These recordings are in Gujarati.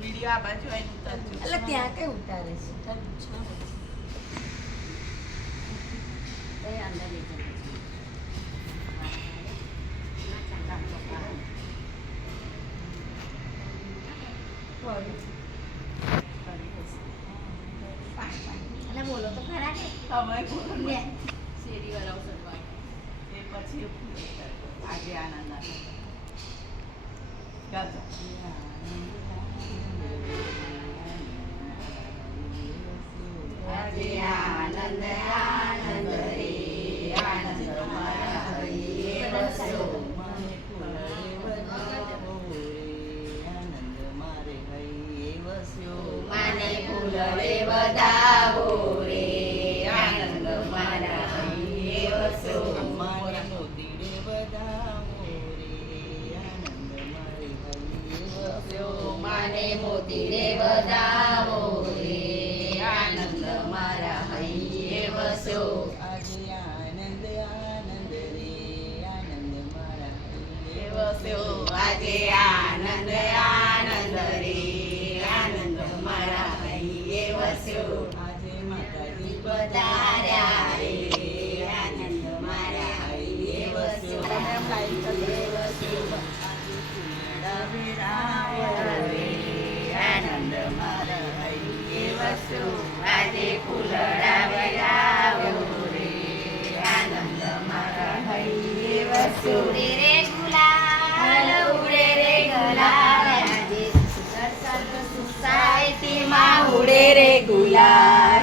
વિડિયો આ બાજુ આવીને ઉતારજો. એટલે ત્યાં કઈ ઉતારે છે અંદર લઈ જાય બોલો તો ખરા કે શેરી વાળા એ પછી આજે આનંદ ગાજો. આજે આનંદ આનંદ રે આનંદ મારા હૈયે વસ્યો. મને ફૂલડે વધાવો રે આનંદ મારે હૈયે વસ્યો. મને ફૂલડે વધાવો રે આનંદ મારા હૈયે વસ્યો. મને મોતીડે વધાવો રે આનંદ મારે હૈયે વસ્યો. મને મોતીડે વધાવો રે આનંદ મારા હૈયે વસ્યો. આજે આનંદ આનંદ રે આનંદ મારા હૈયે વસ્યો. આજે આનંદ આનંદ રે આનંદ મારા હૈયે વસ્યો. આજે માતાજી પધાર્યા રે આનંદ મારા હૈયે વસ્યો. આનંદ મારા હૈયે વસ્યો. આજે ફૂલડા વેરાવો રે આનંદ મારા હૈયે વસ્યો. ઉડે રે ગુલાલ ઉડે રે ગુલાલ આજે સોસાયટીમાં ઉડે રે ગુલાલ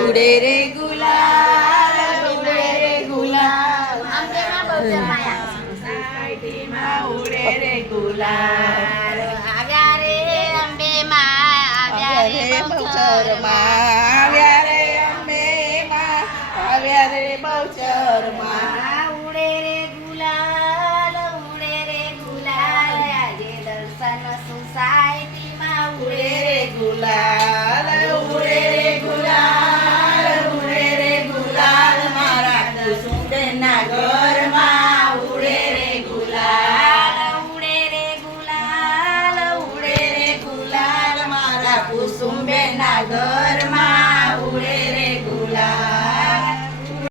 ઉડે રે ગુલાલ ઉડે રે ગુલાલ. અંબેમાં બહુચરમાયા સોસાયટીમાં ઉડે રે ગુલાલ. આવ્યા રે અંબેમાં આવ્યા રે બહુચરમાં આવ્યા રે અંબેમાં આવ્યા રે બહુચરમાં.